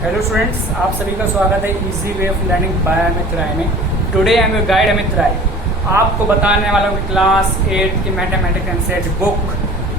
Hello students, आप सभी का स्वागत है easy way of learning by Amit Rai में। Today I am your guide Amit Rai. आपको बताने वाला हूँ क्लास 8 की मैथमेटिक्स एंड सेट बुक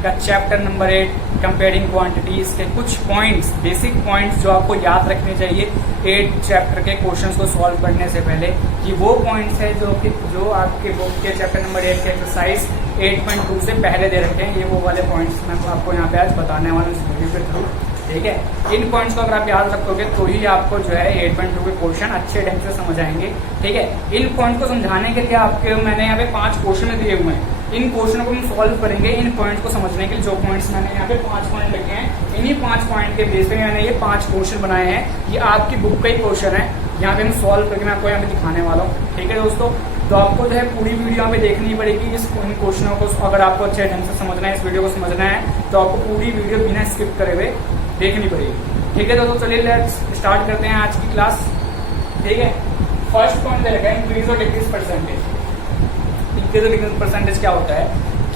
का चैप्टर नंबर 8 कंपेयरिंग क्वांटिटीज के कुछ पॉइंट्स, बेसिक पॉइंट्स जो आपको याद रखने चाहिए 8 चैप्टर के क्वेश्चंस को सॉल्व करने से पहले। कि वो पॉइंट्स है जो आपके बुक के चैप्टर नंबर 8 के एक्सरसाइज 8.2 से पहले दे रखे हैं। ये वो वाले पॉइंट्स मैं आपको यहाँ पे आज बताने वाला हूँ इस वीडियो के थ्रू। ठीक है, इन पॉइंट्स को अगर आप याद रखोगे तो ही आपको जो है 8.2 के क्वेश्चन अच्छे ढंग से समझ आएंगे। ठीक है, इन पॉइंट्स को समझाने के लिए आपके मैंने यहाँ पे 5 क्वेश्चन दिए हुए हैं। इन क्वेश्चनों को हम सॉल्व करेंगे इन पॉइंट्स को समझने के लिए। जो पॉइंट्स मैंने यहाँ पे 5 पॉइंट लिखे हैं, इन्हीं 5 पॉइंट के बेस पे मैंने ये 5 क्वेश्चन बनाए हैं। ये आपकी बुक का ही क्वेश्चन है, यहाँ पे हम सॉल्व करके मैं आपको यहाँ पे दिखाने वाला हूँ। ठीक है दोस्तों, तो आपको जो है पूरी वीडियो यहाँ पे देखनी पड़ेगी। इन क्वेश्चनों को अगर आपको अच्छे ढंग से समझना है, इस वीडियो को समझना है, तो आपको पूरी वीडियो बिना स्किप करे हुए देखनी पड़ेगी। ठीक है दोस्तों, चलिए लेट्स स्टार्ट करते हैं आज की क्लास। ठीक है, फर्स्ट पॉइंट दे रखा है इंक्रीज और डिक्रीज परसेंटेज। इंक्रीज और डिक्रीज परसेंटेज क्या होता है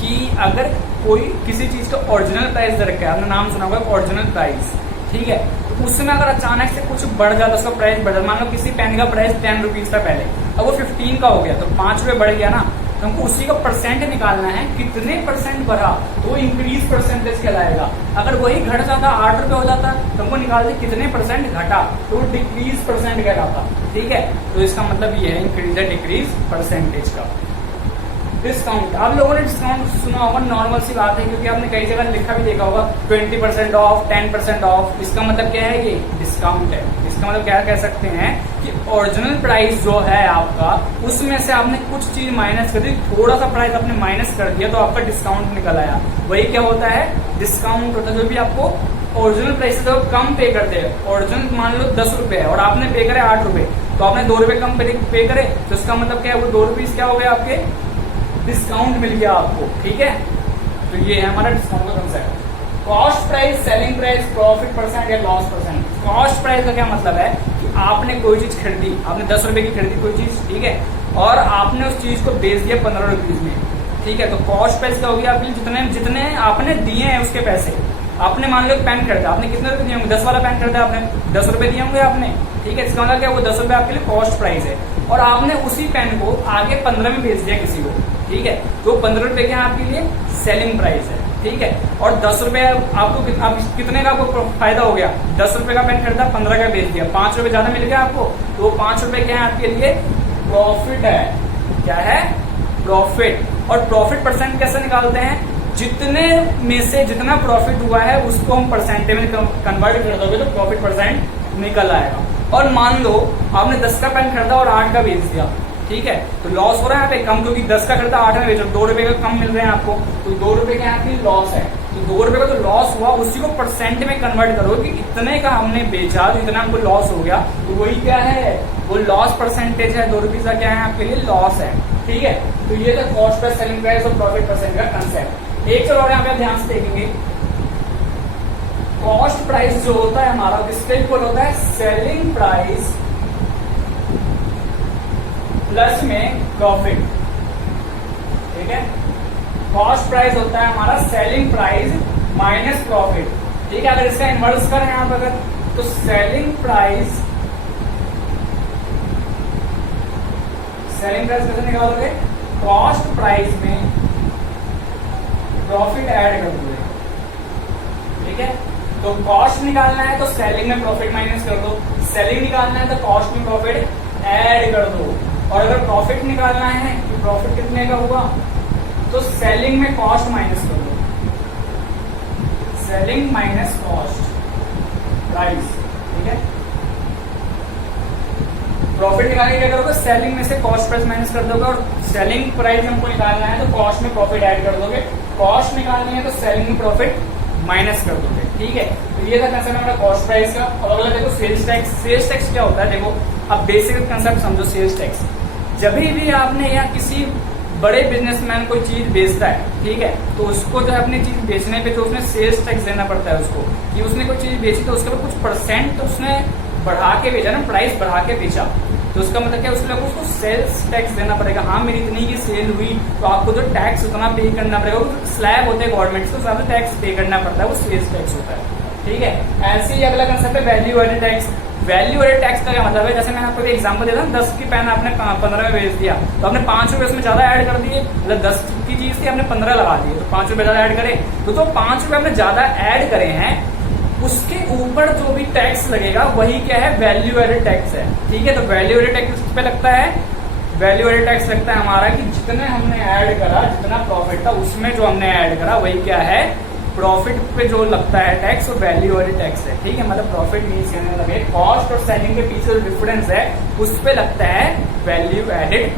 कि अगर कोई किसी चीज का ओरिजिनल प्राइस दे रखा है, आपने नाम सुना होगा ओरिजिनल प्राइस। ठीक है, तो उसमें अगर अचानक से कुछ बढ़ जाता है, उसका प्राइस बढ़ जाता, मान लो किसी पेन का प्राइस 10 रुपीज था पहले, अब वो 15 का हो गया, तो 5 रुपए बढ़ गया ना। तो हमको उसी का परसेंट निकालना है, कितने परसेंट बढ़ा तो इंक्रीज परसेंटेज कहलाएगा। अगर वही घट जाता 8 रुपए हो जाता तो हमको निकालते कितने परसेंट घटा, तो डिक्रीज परसेंट कहलाता। ठीक है, तो इसका मतलब ये है इंक्रीज या डिक्रीज परसेंटेज का। डिस्काउंट, आप लोगों ने डिस्काउंट सुना होगा, नॉर्मल सी बात है, क्योंकि आपने कई जगह लिखा भी देखा होगा 20% ऑफ, 10% ऑफ। इसका मतलब क्या है, ये डिस्काउंट है। इसका मतलब क्या कह सकते हैं कि ओरिजिनल प्राइस जो है आपका, उसमें से आपने कुछ चीज माइनस कर दी, थोड़ा सा प्राइस आपने माइनस कर दिया, तो आपका डिस्काउंट निकल आया। वही क्या होता है, डिस्काउंट होता है। जो भी आपको ओरिजिनल प्राइस से कम पे करते हैं, ओरिजिनल मान लो 10 रुपए है और आपने पे करे 8 रुपए, तो आपने 2 रुपए कम पे करे, तो इसका मतलब क्या है, वो 2 रुपीज क्या हो गया आपके, डिस्काउंट मिल गया आपको। ठीक है, तो ये है हमारा डिस्काउंट का concept. Cost price, selling price, profit percent या लॉस परसेंट। कॉस्ट प्राइस का क्या मतलब है कि आपने कोई चीज खरीदी, आपने 10 रुपए की खरीदी कोई चीज, ठीक है, और आपने उस चीज को बेच दिया 15 रुपीज में। ठीक है, तो कॉस्ट प्राइस क्या होगी, आपके जितने आपने दिए हैं उसके पैसे। आपने मान लो पेन खरीदा, आपने कितने रुपए दिए होंगे, 10 वाला पेन खरीदा आपने, 10 रुपए दिए होंगे आपने। ठीक है, इसका मतलब क्या, वो 10 रुपए आपके लिए कॉस्ट प्राइस है, और आपने उसी पेन को आगे 15 में बेच दिया किसी को। ठीक है, तो 15 रुपए क्या आपके लिए सेलिंग प्राइस है। ठीक है, और 10 रुपए आपको आप कितने का आपको फायदा हो गया, 10 रुपए का पेन खरीदा, 15 का बेच दिया, 5 रुपए ज्यादा मिल गया आपको, तो 5 रुपए क्या है आपके लिए, प्रॉफिट है। क्या है, प्रॉफिट। और प्रॉफिट परसेंट कैसे निकालते हैं, जितने में से जितना प्रॉफिट हुआ है उसको हम परसेंटेज में कन्वर्ट कर दोगे तो प्रॉफिट परसेंट निकल आएगा। और मान लो आपने 10 का पेन खरीदा और 8 का बेच दिया, ठीक है, तो लॉस हो रहा है यहाँ पे कम, क्योंकि 10 का खरीदा 8 में बेचो, 2 रुपए का कम मिल रहे हैं आपको, तो 2 रुपए का यहाँ पे लॉस है। तो 2 रुपए का जो लॉस हुआ उसी को परसेंट में कन्वर्ट करो कि इतने का हमने बेचा तो इतना हमको लॉस हो गया, तो वही क्या है, वो लॉस परसेंटेज है। 2 रुपीज का क्या है आपके लिए, लॉस है। ठीक है, तो ये था कॉस्ट प्राइस, सेलिंग प्राइस और प्रॉफिट परसेंट का कंसेप्ट। एक चलो यहाँ पे ध्यान से देखेंगे, कॉस्ट प्राइस जो होता है हमारा, किसके इक्वल होता है, सेलिंग प्राइस प्लस में प्रॉफिट। ठीक है, कॉस्ट प्राइस होता है हमारा सेलिंग प्राइस माइनस प्रॉफिट। ठीक है, अगर इसका इन्वर्स करें यहां पर, तो सेलिंग प्राइस कैसे निकालोगे, कॉस्ट प्राइस में प्रॉफिट ऐड कर दोगे। ठीक है, तो कॉस्ट निकालना है तो सेलिंग में प्रॉफिट माइनस कर दो, सेलिंग निकालना है तो कॉस्ट में प्रॉफिट ऐड कर दो। और अगर प्रॉफिट निकालना है कि प्रॉफिट कितने का हुआ, तो सेलिंग में कॉस्ट माइनस कर दो, सेलिंग माइनस कॉस्ट प्राइस। ठीक है, प्रॉफिट निकालने क्या करोगे, सेलिंग में से कॉस्ट प्राइस माइनस कर दोगे, और सेलिंग प्राइस हमको निकालना है तो कॉस्ट में प्रॉफिट ऐड कर दोगे, कॉस्ट निकालनी है तो सेलिंग में प्रॉफिट माइनस कर दोगे। ठीक है, तो ये था कंसेप्ट हमारा कॉस्ट प्राइस का। और अगला देखो सेल्स टैक्स। सेल्स टैक्स क्या होता है, देखो अब बेसिक कंसेप्ट समझो। सेल्स टैक्स, जब भी आपने या किसी बड़े बिजनेसमैन कोई चीज बेचता है, ठीक है, तो उसको जो है अपनी चीज बेचने पे जो उसने सेल्स टैक्स देना पड़ता है उसको, कि उसने कोई चीज बेची तो उसके ऊपर कुछ परसेंट तो उसने बढ़ा के बेचा ना, प्राइस बढ़ा के बेचा, तो उसका मतलब क्या, उसको सेल्स टैक्स देना पड़ेगा। हाँ, मेरी इतनी की सेल हुई तो आपको जो टैक्स उतना पे करना पड़ेगा, स्लैब होते हैं गवर्नमेंट से, ज्यादा टैक्स पे करना पड़ता है, वो सेल्स टैक्स होता है। ठीक है। ऐसे ही अगला कंसेप्ट है value added tax. Value added tax का क्या मतलब है, जैसे मैंने आपको एग्जांपल दिया था 10 की पेन आपने 15 में बेच दिया, तो आपने 5 रुपए उसमें ज्यादा ऐड कर दिए, मतलब 10 की चीज थी आपने 15 लगा दिए, तो 5 रुपए ज्यादा ऐड करे, तो 5 रुपए आपने ज्यादा ऐड करे हैं, उसके ऊपर जो भी टैक्स लगेगा वही क्या है, वैल्यू एडेड टैक्स है। ठीक है, तो वैल्यू एडेड टैक्स किस पे लगता है, वैल्यू एडेड टैक्स लगता है हमारा कि जितने हमने ऐड करा, जितना प्रॉफिट था उसमें जो हमने ऐड करा वही क्या है, प्रॉफिट पे जो लगता है टैक्स वो वैल्यू एडेड टैक्स है। ठीक है, मतलब प्रॉफिट मीन्स कहने लगे कॉस्ट और सेलिंग के पीछे जो डिफरेंस है उस पे लगता है वैल्यू एडेड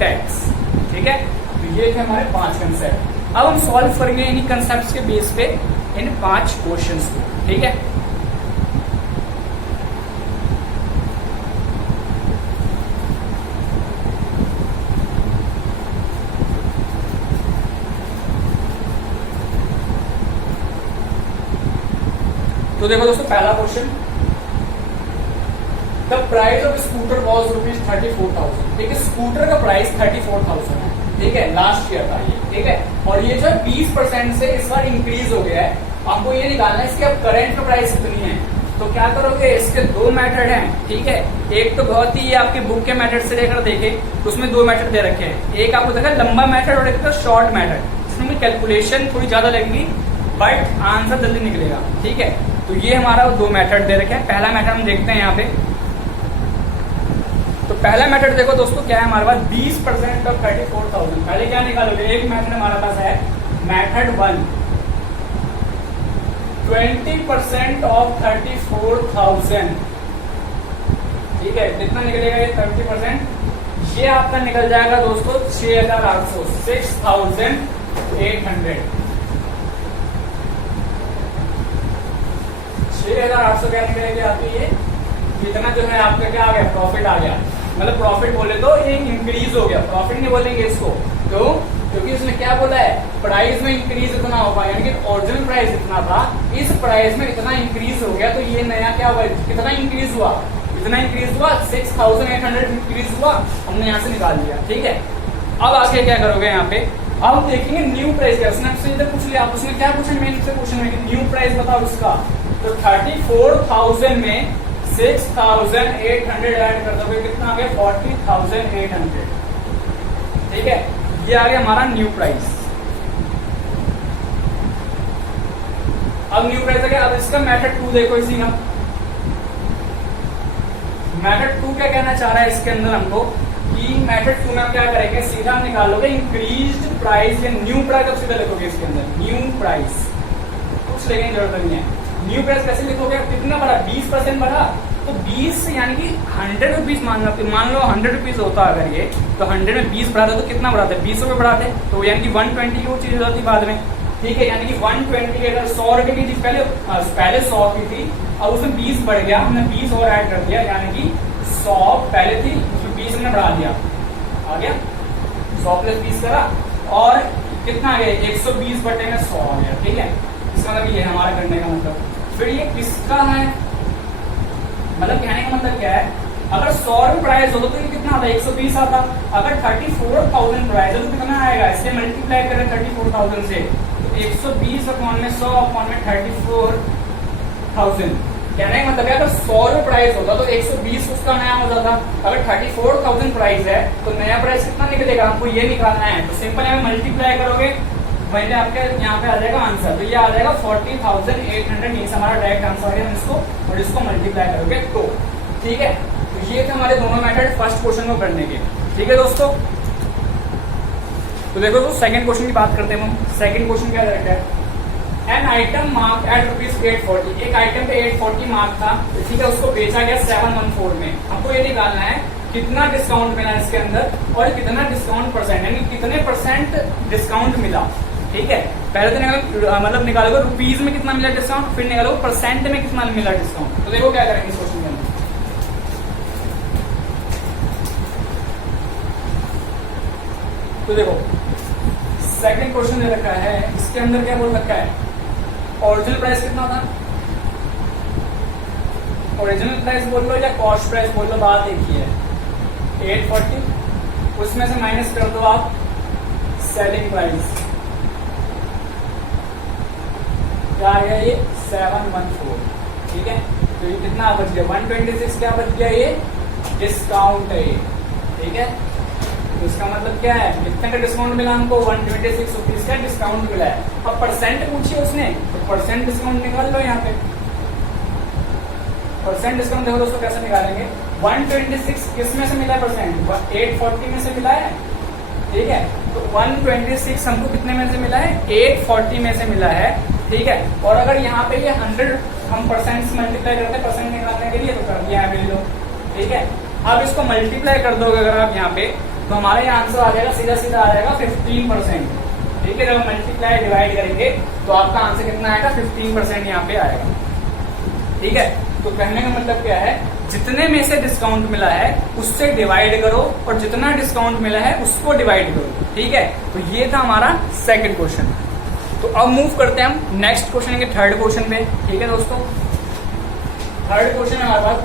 टैक्स। ठीक है, तो ये थे हमारे 5 कंसेप्ट। अब हम सॉल्व करेंगे इन्हीं कंसेप्ट के बेस पे इन 5 क्वेश्चंस को। ठीक है, तो देखो दोस्तों पहला question, the price of scooter was ₹34,000। ठीक है, स्कूटर का प्राइस 34,000 है। ठीक है, लास्ट ईयर था ये। ठीक है, और ये जो 20% से इस बार इंक्रीज हो गया है। आपको ये निकालना है इसके अब करंट का प्राइस कितनी है, तो क्या करोगे, इसके 2 मेथड हैं। ठीक है, एक तो बहुत ही आपके बुक के मेथड से लेकर देखे तो उसमें 2 मेथड दे रखे हैं, एक आपको देखा लंबा मेथड और एक तो शॉर्ट मेथड, जिसमें कैलकुलेशन थोड़ी ज्यादा लगेगी बट आंसर जल्दी निकलेगा। ठीक है, तो ये हमारा 2 मेथड दे रखे हैं। पहला मेथड हम देखते हैं यहाँ पे, तो पहला मेथड देखो दोस्तों क्या है हमारे पास, 20% ऑफ 34,000। पहले क्या निकालोगे, एक मेथड हमारे पास है मेथड 1, 20% ऑफ 34,000। ठीक है, कितना निकलेगा ये 30%, ये आपका निकल जाएगा दोस्तों 6,800, 6,800। 6,800 क्या निकलेगी आपकी, ये जितना जो है आपका क्या आ गया, प्रॉफिट आ गया। मतलब प्रॉफिट बोले तो ये इंक्रीज हो गया, प्रॉफिट नहीं बोलेंगे इसको, क्यों, क्योंकि उसने क्या बोला है, प्राइस में इंक्रीज इतना होगा, यानी कि ओरिजिनल प्राइस इतना था, इस प्राइस में इतना इंक्रीज हो गया, तो ये नया क्या हुआ, कितना इंक्रीज हुआ, इतना इंक्रीज हुआ 6,800 इंक्रीज हुआ, हमने यहाँ से निकाल लिया। ठीक है, अब आगे क्या करोगे यहाँ पे, अब देखेंगे न्यू प्राइस क्या, उसने आपसे इधर पूछ लिया, आप उसने क्या पूछा मेन से क्वेश्चन में, न्यू प्राइस बताओ उसका, तो 34,000 में 6,800 ऐड कर दोगे, कितना आ गया 40,800। ठीक है, ये आ गया हमारा न्यू प्राइस। अब न्यू प्राइस आ गया, अब इसका मेथड 2 देखो, इसी का मेथड 2 क्या कहना चाह रहा है इसके अंदर हमको, कि मेथड 2 में आप क्या करेंगे, सीधा निकालोगे इंक्रीज्ड प्राइस या न्यू प्राइस, अब सीधा लिखोगे इसके अंदर न्यू प्राइस, कुछ लेने की जरूरत नहीं है। न्यू प्राइस कैसे लिखोगे, कितना बढ़ा, 20% बढ़ा, तो 20 यानी कि 100 रुपीज मान लो 100 रुपीज होता अगर ये, तो 100 में 20 बढ़ाते तो कितना बढ़ाते, 20 रुपए बढ़ाते, तो यानी कि 120 की वो चीज हो जाती बाद में। ठीक है, यानी कि 120 अगर 100 रुपए की थी पहले 100 की थी, अब उसमें 20 बढ़ गया, हमने 20 और ऐड कर दिया, यानी कि 100 पहले थी उसमें 20 हमने बढ़ा दिया, आ गया 100 + 20 करा, और कितना आ गया 120 बटे में 100 आ गया। ठीक है, इसका मतलब ये हमारा करने का मतलब। फिर ये किसका है, मतलब कहने का मतलब क्या है, अगर 100 रुपए प्राइस होता तो ये कितना आता, 120 आता, अगर 34,000 प्राइस है तो कितना आएगा, इससे मल्टीप्लाई करें 34,000 से, तो 120 अपॉन में 100 अपॉन में 34,000। कहने का मतलब है अगर 100 रुपए प्राइस होता तो 120 उसका नया हो जाता, अगर 34,000 प्राइस है तो नया प्राइस कितना निकलेगा, हमको ये निकालना है, तो सिंपल है मल्टीप्लाई करोगे, मैंने आपके यहाँ पे आ जाएगा आंसर, तो ये आ जाएगा 40,800, ये हमारा डायरेक्ट आंसर है, हम इसको और इसको मल्टीप्लाई करोगे तो। ठीक है, तो ये थे हमारे दोनों मेथड फर्स्ट क्वेश्चन को करने के। ठीक है दोस्तों, तो देखो दोस्तों सेकंड क्वेश्चन की बात करते हैं हम। सेकंड क्वेश्चन क्या रहता है, एन आइटम मार्क एट ₹840, एक आइटम पे 840 मार्क था, ठीक है, उसको बेचा गया 714 में। हमको ये निकालना है कितना डिस्काउंट मिला इसके अंदर और कितना डिस्काउंट परसेंट, यानी कितने परसेंट डिस्काउंट मिला। ठीक है, पहले तो मतलब निकालोगे रुपीज में कितना मिला डिस्काउंट, फिर निकालोगे परसेंट में कितना मिला डिस्काउंट। तो देखो क्या करेंगे इस क्वेश्चन के अंदर, तो देखो सेकंड क्वेश्चन दे रखा है, इसके अंदर क्या बोल रखा है, ओरिजिनल प्राइस कितना था, ओरिजिनल प्राइस बोल लो या कॉस्ट प्राइस बोल लो, बात एक ही है, 840, उसमें से माइनस कर दो आप सेलिंग प्राइस, क्या आ गया ये 714, ठीक है। तो ये कितना बच गया 126, क्या बच गया ये डिस्काउंट है ये, ठीक है। तो इसका मतलब क्या है, कितने का डिस्काउंट मिला हमको 126 रुपीज का डिस्काउंट मिला है। अब परसेंट पूछिए उसने तो परसेंट डिस्काउंट निकाल लो यहाँ पे। परसेंट डिस्काउंट देखो दोस्तों कैसे निकालेंगे, 126 किस में से मिला है परसेंट, 840 में से मिला है, ठीक है। तो 126 हमको कितने में से मिला है, 840 में से मिला है, ठीक है। और अगर यहाँ पे ये 100 हम परसेंट से मल्टीप्लाई करते हैं परसेंट निकालने के लिए, तो कर दिया है ले लो, ठीक है। अब इसको मल्टीप्लाई कर दोगे अगर आप यहाँ पे, तो हमारे यहाँ आंसर आ जाएगा सीधा सीधा आ जाएगा 15%, ठीक है। जब मल्टीप्लाई डिवाइड करेंगे तो आपका आंसर कितना आएगा 15% यहाँ पे आएगा, ठीक है। तो कहने का मतलब क्या है, जितने में से डिस्काउंट मिला है उससे डिवाइड करो और जितना डिस्काउंट मिला है उसको डिवाइड करो, ठीक है। तो ये था हमारा सेकंड क्वेश्चन। तो अब मूव करते हैं हम नेक्स्ट क्वेश्चन के थर्ड क्वेश्चन पे, ठीक है दोस्तों। थर्ड क्वेश्चन है हमारे पास,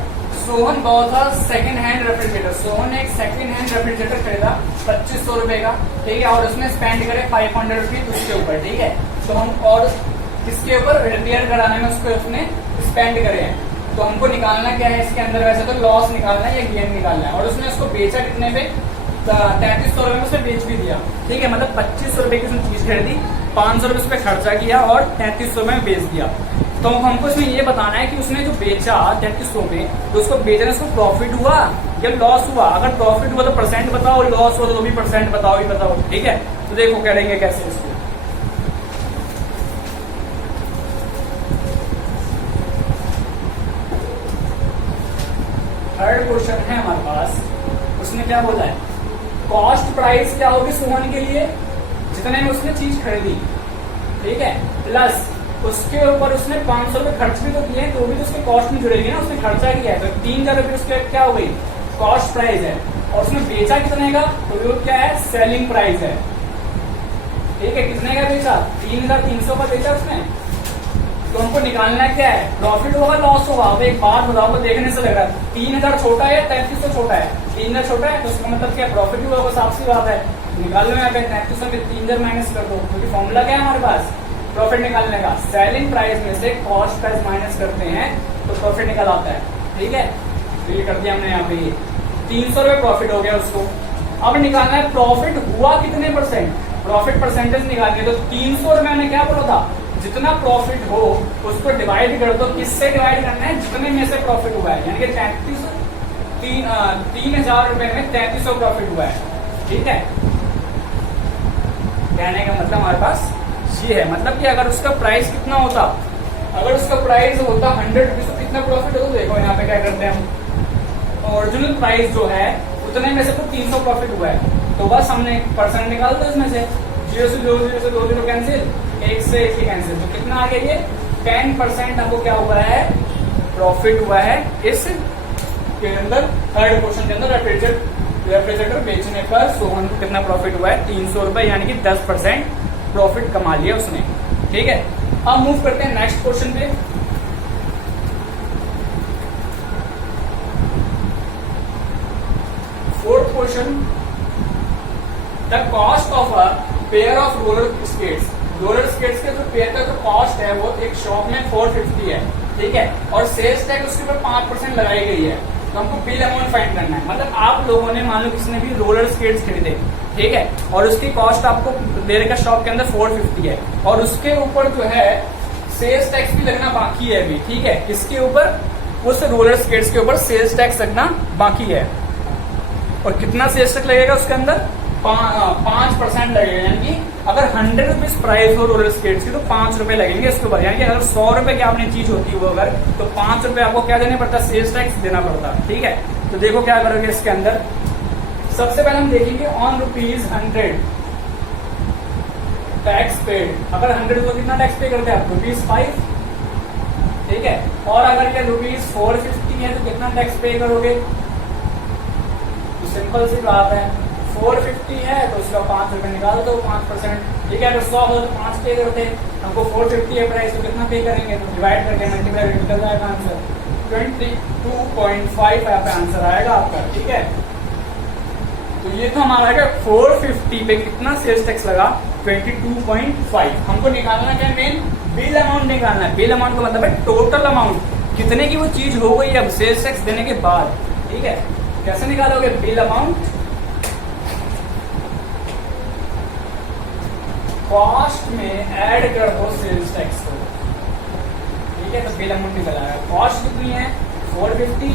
सोहन बहुत था सेकंड हैंड रेफ्रिजरेटर। सोहन ने एक सेकंड हैंड रेफ्रिजरेटर खरीदा 2500 रुपए का, ठीक है, और उसने स्पेंड करे 500 रुपीज उसके ऊपर, ठीक है। तो हम और किसके ऊपर, रिपेयर कराने में उसको उसने स्पेंड करे हैं। तो हमको निकालना क्या है इसके अंदर, वैसे तो लॉस निकालना है या गेन निकालना है। और उसने उसको बेचा कितने पे, 3300 रुपए में उसने बेच भी दिया, ठीक है। मतलब 2500 रुपए की उसने चीज खरीदी, 500 रुपए उस पर खर्चा किया और 3300 रुपए में बेच दिया। तो हमको इसमें ये बताना है कि उसने जो बेचा 3300 में, तो उसको बेचने से प्रॉफिट हुआ या लॉस हुआ। अगर प्रॉफिट हुआ तो परसेंट बताओ, लॉस हुआ तो भी परसेंट बताओ ही बताओ, ठीक है। तो देखो करेंगे कैसे इसको। थर्ड क्वेश्चन है हमारे पास, उसने क्या बोला है, कॉस्ट प्राइस क्या होगी सोहन के लिए, जितने में उसने चीज खरीदी, ठीक है, प्लस उसके ऊपर उसने 500 रुपए खर्च भी तो किए, तो भी तो उसके कॉस्ट में जुड़ेगी ना, उसने खर्चा किया है। तो 3000 रुपए उसके क्या हो गई, कॉस्ट प्राइस है। और उसने बेचा कितने का, तो वो क्या है, सेलिंग प्राइस है, ठीक है। कितने का बेचा, 3300 का बेचा उसने। तो हमको निकालना क्या है, प्रॉफिट होगा लॉस होगा। अब एक बात बताओ, देखने से लग रहा है 3000 छोटा है या 3300 छोटा है, 3000 छोटा है, तो उसका मतलब क्या प्रॉफिट हुआ, बस आपसी बात है। निकाल लो यहाँ पे 3300 में 3000 माइनस कर दो, क्योंकि फॉर्मूला क्या है हमारे पास प्रॉफिट निकालने का, सेलिंग प्राइस में से कॉस्ट प्राइस माइनस करते हैं तो प्रॉफिट निकल आता है, ठीक है। तो ये कर दिया हमने यहाँ पे, 300 रुपए प्रॉफिट हो गया उसको। अब निकालना है प्रॉफिट हुआ कितने परसेंट, प्रॉफिट परसेंटेज निकालनी है। तो 300 रुपए मैंने क्या बोला था, जितना प्रॉफिट हो उसको डिवाइड कर दो, किससे डिवाइड करना है, जितने में से प्रॉफिट हुआ है। यानी कि 3000 रुपए में 3300 प्रॉफिट हुआ है, ठीक है। कहने का मतलब हमारे पास ये है, मतलब कि अगर उसका प्राइस कितना होता, अगर उसका प्राइस होता 100 रुपीज तो कितना प्रॉफिट होता। देखो यहाँ पे क्या करते हैं हम, ओरिजिनल प्राइस जो है उतने में से तो 300 प्रॉफिट हुआ है, तो बस हमने परसेंट निकाल दो इसमें से, 0 से 2 0 से 2 0 कैंसिल, 1 से 1 कैंसिल। तो कितना आ गया ये 10% हमको क्या हुआ है, प्रॉफिट हुआ है इस के अंदर। थर्ड क्वेश्चन के अंदर रेफ्रिजरेटर बेचने पर सोहन को कितना प्रॉफिट हुआ है, 300 रुपए, यानी कि 10% प्रॉफिट कमा लिया उसने, ठीक है। अब मूव करते हैं नेक्स्ट क्वेश्चन पे। Fourth question, the cost of a pair of roller skates. Roller skates के जो पेयर का जो कॉस्ट है वो एक शॉप में 450 है, ठीक है, और सेल्स टैक्स उसके ऊपर 5% लगाई गई है। तो हमको बिल अमाउंट फाइंड करना है। मतलब आप लोगों ने मान लो किसी ने भी रोलर स्केट्स खरीदे, ठीक है, और उसकी कॉस्ट आपको दे रखा शॉप के अंदर 450 है, और उसके ऊपर जो है सेल्स टैक्स भी लगना बाकी है अभी, ठीक है। किसके ऊपर, उस रोलर स्केट्स के ऊपर सेल्स टैक्स लगना बाकी है। और कितना सेल्स टैक्स लगेगा उसके अंदर, 5% लगेगा। यानी कि अगर 100 रुपीज प्राइस हो रोलर स्केट्स की तो 5 रुपए लगेंगे इसके ऊपर। यानी कि अगर 100 रुपए की आपने चीज होती है वो अगर, तो 5 रुपए आपको क्या देना पड़ता है, सेल्स टैक्स देना पड़ता है, ठीक है। तो देखो क्या करोगे इसके अंदर, सबसे पहले हम देखेंगे ऑन ₹100 टैक्स पेड। अगर 100 को कितना टैक्स पे करते हैं आप, ₹5, ठीक है। और अगर ये ₹450 है तो कितना टैक्स पे करोगे, तो सिंपल सी बात है, 450 है तो उसका 5 रुपए निकाल दो, 5%, ठीक है। अगर 100 हो तो 5 पे करते, हमको 450 है प्राइस, तो कितना पे करेंगे, तो डिवाइड करके मल्टीप्लाई निकल जाएगा आंसर, 22.5 यहाँ पे आंसर आएगा आपका, ठीक है। तो ये तो हमारा है 450 पे कितना सेल्स टैक्स लगा, 22.5। हमको निकालना क्या है, मेन बिल अमाउंट निकालना है। बिल अमाउंट का मतलब है टोटल अमाउंट, कितने की वो चीज हो गई अब सेल्स टैक्स देने के बाद। ठीक है, कैसे निकालोगे, बिल अमाउंट कॉस्ट में ऐड कर दो सेल्स टैक्स को। ठीक है, तो बिल अमाउंट निकल आएगा। कॉस्ट कितनी है 450,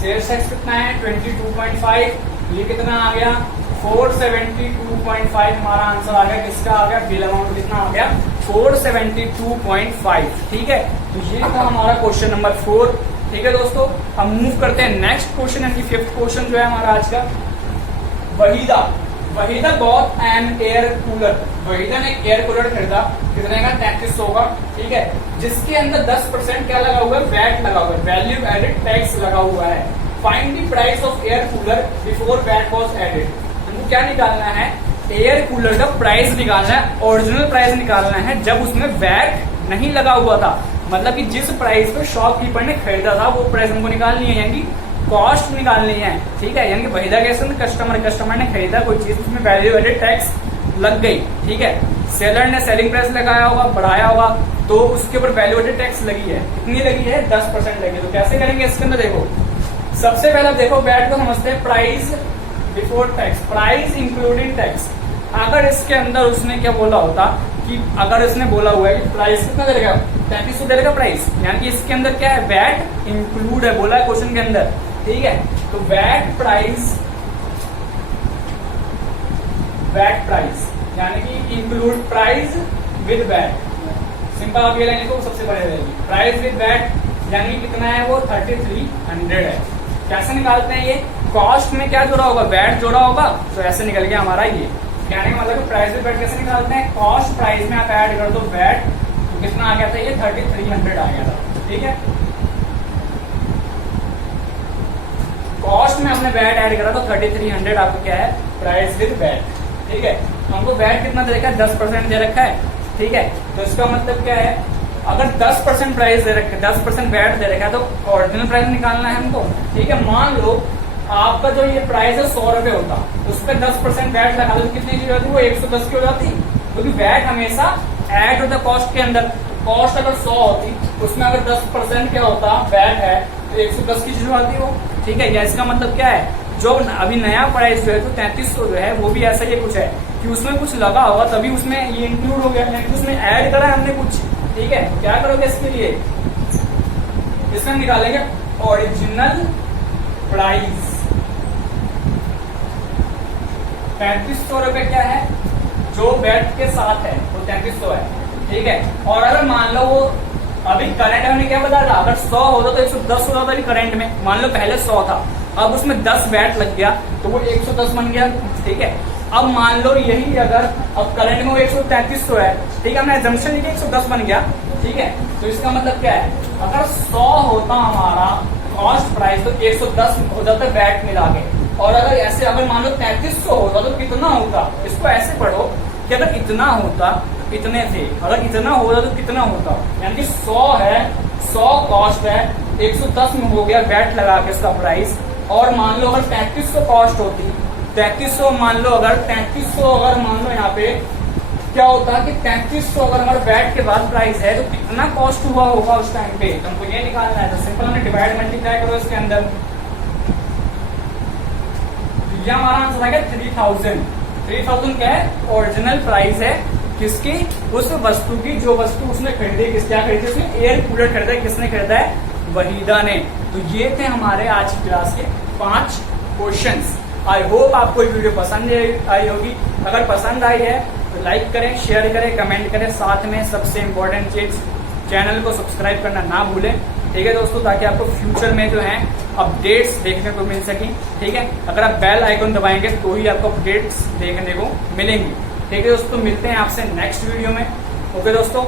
सेल्स टैक्स कितना है 22.5, ये कितना आ गया 472.5। हमारा आंसर आ गया, किसका आ गया, बिल अमाउंट कितना आ गया 472.5। ठीक है, तो ये था हमारा क्वेश्चन नंबर 4। ठीक है दोस्तों, हम मूव करते हैं नेक्स्ट क्वेश्चन, यानी फिफ्थ क्वेश्चन जो है हमारा आज का। Waheeda bot N air cooler. Waheeda ने एक एयर कूलर खरीदा, कितने का 3300 का। ठीक है, जिसके अंदर 10% क्या लगा हुआ है, वैट लगा हुआ है, वैल्यू एडेड टैक्स लगा हुआ है। Find the price of air cooler before VAT was added. हमको क्या निकालना है, एयर कूलर का प्राइस निकालना है, ओरिजिनल प्राइस निकालना है जब उसमें वैट नहीं लगा हुआ था। मतलब कि जिस प्राइस पे शॉपकीपर ने खरीदा था वो प्राइस हमको निकालनी है, यानी कॉस्ट निकालनी है। ठीक है, यानी कि वहीदा कैसे कस्टमर ने खरीदा कोई चीज, उसमें वैल्यू एडेड टैक्स लग गई। ठीक है, सेलर ने सेलिंग प्राइस लगाया होगा, बढ़ाया होगा, तो उसके ऊपर वैल्यू एडेड टैक्स लगी है। कितनी लगी है 10% लगी है। तो कैसे करेंगे इसके अंदर, देखो सबसे पहले देखो वैट को समझते हैं, price before tax, price including tax. अगर इसके अंदर उसने क्या बोला होता कि अगर इसने बोला हुआ है कि प्राइस कितना देगा 3300 देगा प्राइस, यानी कि इसके अंदर क्या है, वैट इंक्लूड है, बोला है क्वेश्चन के अंदर। ठीक है, तो वैट प्राइस यानी कि include price with VAT. Simple आप ये लेंगे तो सबसे बड़े रहेगी, प्राइस विद वैट यानी कितना है वो 3300 है। कैसे निकालते हैं ये, कॉस्ट में क्या जोड़ा होगा, वैट जोड़ा होगा, तो ऐसे निकल गया हमारा ये। कहने का मतलब प्राइस विद वैट कैसे निकालते हैं, कॉस्ट प्राइस में आप ऐड कर दो वैट, तो कितना आ गया था ये 3300 आ गया था। ठीक है, कॉस्ट में हमने वैट ऐड करा तो 3300 आपको क्या है, प्राइस विद वैट। ठीक है, हमको वैट कितना दे रखा है 10% दे रखा है। ठीक है, तो इसका मतलब क्या है, अगर 10% प्राइस दे रखा है, 10% वैट दे रखा है, तो ओरिजिनल प्राइस निकालना है हमको। ठीक है, मान लो आपका जो ये प्राइस है 100 रुपए होता, उस पर 10% वैट लगा दो, कितनी की जाती, वो 110 की हो जाती, क्योंकि वैट हमेशा ऐड होता कॉस्ट के अंदर। कॉस्ट अगर 100 होती, उसमें अगर 10% क्या होता वैट है, तो 110 की चीज आती वो। ठीक है, या इसका मतलब क्या है, जो अभी नया प्राइस जो है तो 3300 जो है वो भी ऐसा ही कुछ है कि उसमें कुछ लगा होगा तभी उसमें ये इंक्लूड हो गया, यानी उसमें ऐड करा है हमने कुछ। ठीक है, क्या करोगे इसके लिए, इसमें निकालेंगे ओरिजिनल प्राइस। 3500 रुपए क्या है, जो वैट के साथ है वो 3300 है। ठीक है, और अगर मान लो वो अभी करंट में क्या बता रहा, अगर 100 होता तो 110 होता था अभी करंट में, मान लो पहले 100 था, अब उसमें 10 वैट लग गया तो वो 110 बन गया। ठीक है, अब मान लो यही अगर अब करंट में वो 13300 है, ठीक है, हमने एजम्पशन लिया 110 बन गया। ठीक है, तो इसका मतलब क्या है, अगर 100 होता हमारा कॉस्ट प्राइस तो 110 हो जाता वैट मिला के, और अगर ऐसे अगर मान लो 3300 होता तो कितना होता, इसको ऐसे पढ़ो कि अगर इतना होता तो इतने थे, अगर इतना होता तो कितना होता, यानी कि 100 है, 100 कॉस्ट है, 110 में हो गया वैट लगा के इसका प्राइस, और मान लो अगर 3300 कॉस्ट होती, 3300 मान लो अगर 3300 अगर मान लो यहाँ पे क्या होता कि 3300 अगर हमारे वैट के बाद प्राइस है तो कितना कॉस्ट हुआ होगा उस टाइम पे, तो हमको ये निकालना है। तो सिंपल हमने डिवाइड मल्टीप्लाई करो इसके अंदर, ये हमारा आंसर आ गया 3000। 3000 क्या है, ओरिजिनल प्राइस है किसकी, उस वस्तु की जो वस्तु उसने खरीदी, क्या खरीदी, उसने एयर कूलर खरीदा है, किसने खरीदा है, वहीदा ने। तो ये थे हमारे आज की क्लास के 5 क्वेश्चंस। आई होप आपको ये वीडियो पसंद आई होगी, अगर पसंद आई है तो लाइक करें, शेयर करें, कमेंट करें, साथ में सबसे इम्पोर्टेंट चीज चैनल को सब्सक्राइब करना ना भूलें। ठीक है दोस्तों, ताकि आपको फ्यूचर में जो है अपडेट्स देखने को मिल सके। ठीक है, अगर आप बेल आइकन दबाएंगे तो ही आपको अपडेट्स देखने को मिलेंगी। ठीक है दोस्तों, मिलते हैं आपसे नेक्स्ट वीडियो में। ओके दोस्तों।